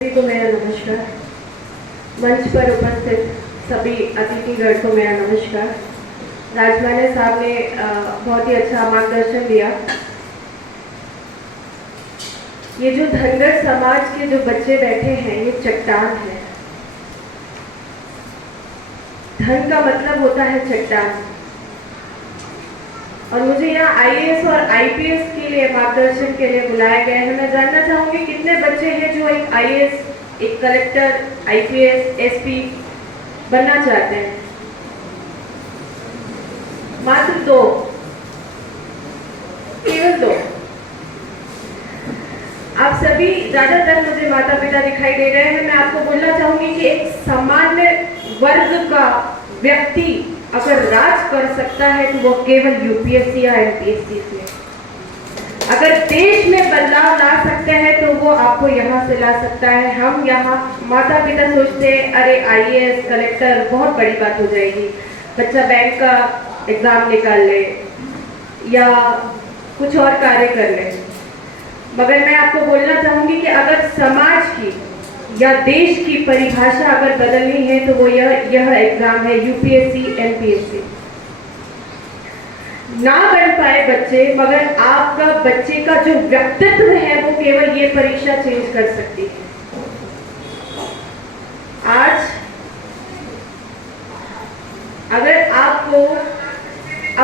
को मेरा नमस्कार। मंच पर उपस्थित सभी अतिथिगण को मेरा नमस्कार। राजमाने साहब ने बहुत ही अच्छा मार्गदर्शन दिया। ये जो धनगर समाज के जो बच्चे बैठे हैं ये चट्टान है। धन का मतलब होता है चट्टान। और मुझे यहाँ आईएएस और आईपीएस के लिए मार्गदर्शन के लिए बुलाया गया है। मैं जानना चाहूंगी कितने बच्चे हैं जो एक आईएएस, एक कलेक्टर, आईपीएस, एसपी बनना चाहते हैं? मात्र 2, केवल 2। आप सभी ज्यादातर मुझे माता पिता दिखाई दे रहे हैं। मैं आपको बोलना चाहूंगी कि एक सामान्य वर्ग का व्यक्ति अगर राज कर सकता है तो वो केवल यूपीएससी या एमपीएससी से। अगर देश में बदलाव ला सकते हैं तो वो आपको यहाँ से ला सकता है। हम यहाँ माता पिता सोचते हैं अरे आईएएस, कलेक्टर बहुत बड़ी बात हो जाएगी, बच्चा बैंक का एग्जाम निकाल ले या कुछ और कार्य कर ले। मगर मैं आपको बोलना चाहूंगी कि अगर समाज की या देश की परिभाषा अगर बदलनी है तो वो यह एग्जाम है, यूपीएससी, एमपीएससी। ना बन पाए बच्चे, मगर आपका बच्चे का जो व्यक्तित्व है वो केवल ये परीक्षा चेंज कर सकती है। आज अगर आपको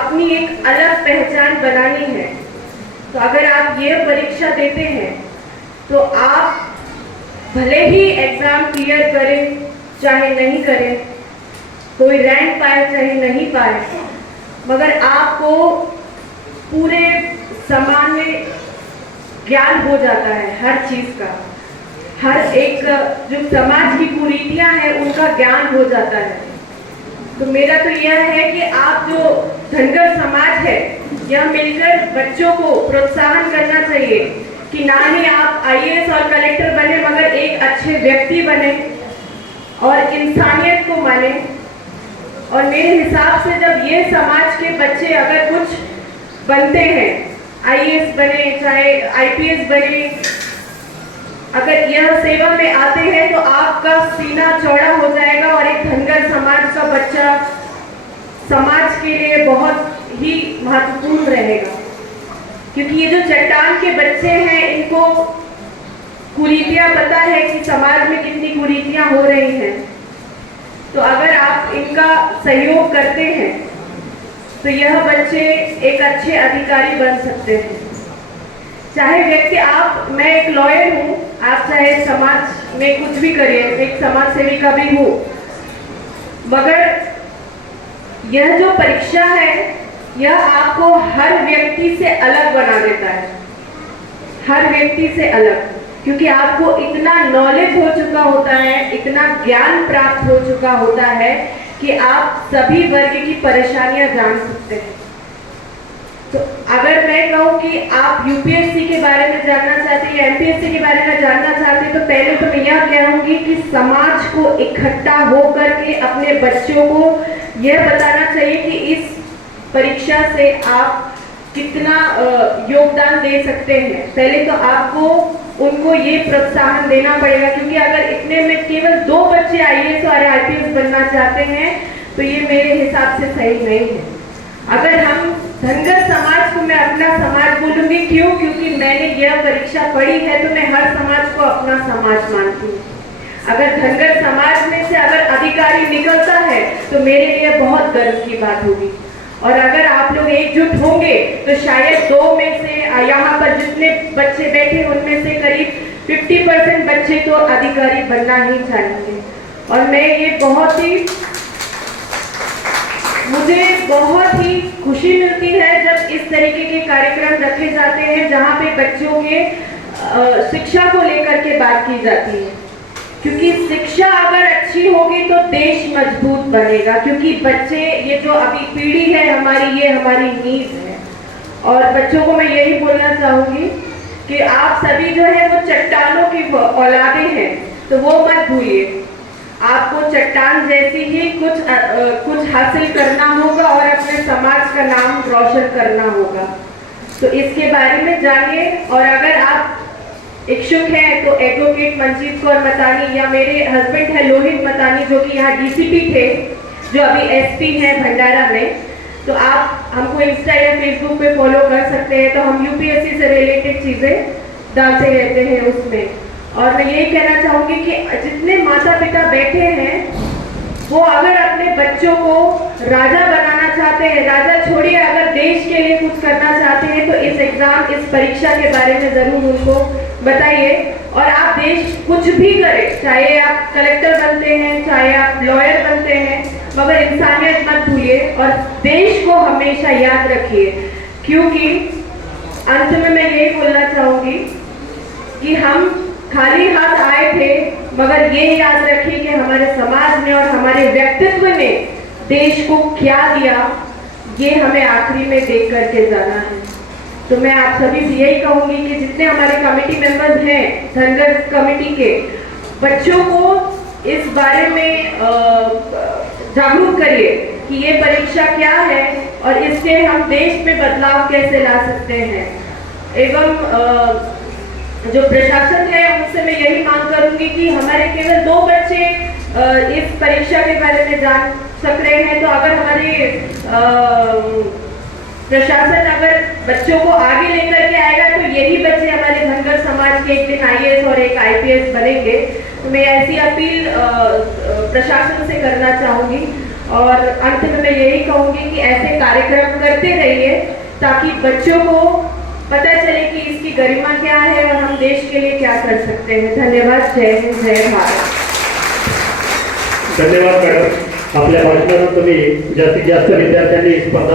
अपनी एक अलग पहचान बनानी है तो अगर आप ये परीक्षा देते हैं तो आप भले ही एग्जाम क्लियर करें चाहे नहीं करें, कोई रैंक पाए चाहे नहीं पाए, मगर आपको पूरे सामान्य ज्ञान हो जाता है हर चीज का। हर एक जो समाज की कुरीतियां हैं उनका ज्ञान हो जाता है। तो मेरा तो यह है कि आप जो धनगर समाज है यह मिलकर बच्चों को प्रोत्साहन करना चाहिए कि ना ही आप आईएएस और कलेक्टर बने मगर एक अच्छे व्यक्ति बने और इंसानियत को माने। और मेरे हिसाब से जब ये समाज के बच्चे अगर कुछ बनते हैं, आईएएस बने चाहे आईपीएस बने, अगर यह सेवा में आते हैं तो आपका सीना चौड़ा हो जाएगा और एक धनगर समाज का बच्चा समाज के लिए बहुत ही महत्वपूर्ण रहेगा। क्योंकि ये जो चट्टान के बच्चे हैं इनको कुरीतियां पता है कि समाज में कितनी कुरीतियां हो रही हैं। तो अगर आप इनका सहयोग करते हैं तो यह बच्चे एक अच्छे अधिकारी बन सकते हैं। चाहे व्यक्ति मैं एक लॉयर हूँ, आप चाहे समाज में कुछ भी करिए, एक समाज सेविका भी हूँ, मगर यह जो परीक्षा है यह आपको हर व्यक्ति से अलग बना देता है, हर व्यक्ति से अलग। क्योंकि आपको इतना नॉलेज हो चुका होता है, इतना ज्ञान प्राप्त हो चुका होता है कि आप सभी वर्ग की परेशानियां जान सकते हैं। तो अगर मैं कहूँ कि आप यूपीएससी के बारे में जानना चाहते हैं या एमपीएससी के बारे में जानना चाहते हैं तो पहले तो मैं यह कहूँगी कि समाज को इकट्ठा होकर के अपने बच्चों को यह बताना चाहिए कि इस परीक्षा से आप कितना योगदान दे सकते हैं। पहले तो आपको उनको ये प्रोत्साहन देना पड़ेगा। क्योंकि अगर इतने में केवल 2 बच्चे आईएएस और आईपीएस बनना चाहते हैं तो ये मेरे हिसाब से सही नहीं है। अगर हम धनगर समाज को, मैं अपना समाज बोलूंगी, क्यों? क्योंकि मैंने यह परीक्षा पढ़ी है तो मैं हर समाज को अपना समाज मानती हूँ। अगर धनगर समाज में से अगर अधिकारी निकलता है तो मेरे लिए बहुत गर्व की बात होगी। और अगर आप लोग एकजुट होंगे तो शायद 2 में से यहाँ पर जितने बच्चे बैठे उनमें से करीब 50% बच्चे तो अधिकारी बनना ही चाहेंगे। और मैं ये मुझे बहुत ही खुशी मिलती है जब इस तरीके के कार्यक्रम रखे जाते हैं जहाँ पे बच्चों के शिक्षा को लेकर के बात की जाती है। क्योंकि शिक्षा अगर अच्छी होगी तो देश मजबूत बनेगा। क्योंकि बच्चे, ये जो अभी पीढ़ी है हमारी, ये हमारी नींव है। और बच्चों को मैं यही बोलना चाहूंगी कि आप सभी जो है वो चट्टानों की औलादे हैं तो वो मत भूलिए। आपको चट्टान जैसी ही कुछ हासिल करना होगा और अपने समाज का नाम रोशन करना होगा। तो इसके बारे में जानिए। और अगर आप इच्छुक हैं तो एडवोकेट मंजीत कौर मतानी या मेरे हस्बैंड है लोहित मतानी जो कि यहाँ डीसीपी थे, जो अभी एसपी हैं भंडारा में, तो आप हमको इंस्टा या फेसबुक पे फॉलो कर सकते हैं। तो हम यूपीएससी से रिलेटेड चीज़ें डालते रहते हैं उसमें। और मैं यही कहना चाहूँगी कि जितने माता पिता बैठे हैं वो अगर अपने बच्चों को राजा बनाना चाहते हैं, राजा छोड़िए अगर देश के लिए कुछ करना चाहते हैं, तो इस एग्जाम, इस परीक्षा के बारे में ज़रूर उनको बताइए। और आप देश कुछ भी करें, चाहे आप कलेक्टर बनते हैं, चाहे आप लॉयर बनते हैं, मगर इंसानियत मत भूलिए और देश को हमेशा याद रखिए। क्योंकि अंत में मैं यही बोलना चाहूँगी कि हम खाली हाथ आए थे, मगर ये याद रखिए कि हमारे समाज ने और हमारे व्यक्तित्व ने देश को क्या दिया, ये हमें आखिरी में देख करके जाना है। तो मैं आप सभी से यही कहूँगी कि जितने हमारे कमेटी मेंबर्स हैं धनगर कमेटी के, बच्चों को इस बारे में जागरूक करिए कि ये परीक्षा क्या है और इससे हम देश में बदलाव कैसे ला सकते हैं। एवं जो प्रशासन है उनसे मैं यही मांग करूंगी कि हमारे केवल 2 बच्चे इस परीक्षा के बारे में जान सक रहे हैं, तो अगर हमारे प्रशासन अगर बच्चों को आगे लेकर के आएगा तो यही बच्चे हमारे धनगर समाज के एक दिन आईएएस और एक आईपीएस बनेंगे। तो मैं ऐसी अपील प्रशासन से करना चाहूँगी और अंत में मैं यही कहूँगी कि ऐसे कार्यक्रम करते रहिए ताकि बच्चों को पता चले कि इसकी गरिमा क्या है और हम देश के लिए क्या कर सकते हैं। धन्यवाद। जय हिंद, जय भारत। धन्यवाद मॅडम, आपल्या भाषणातून तुम्ही जास्तीत जास्त विद्यार्थ्यांनी स्पर्धा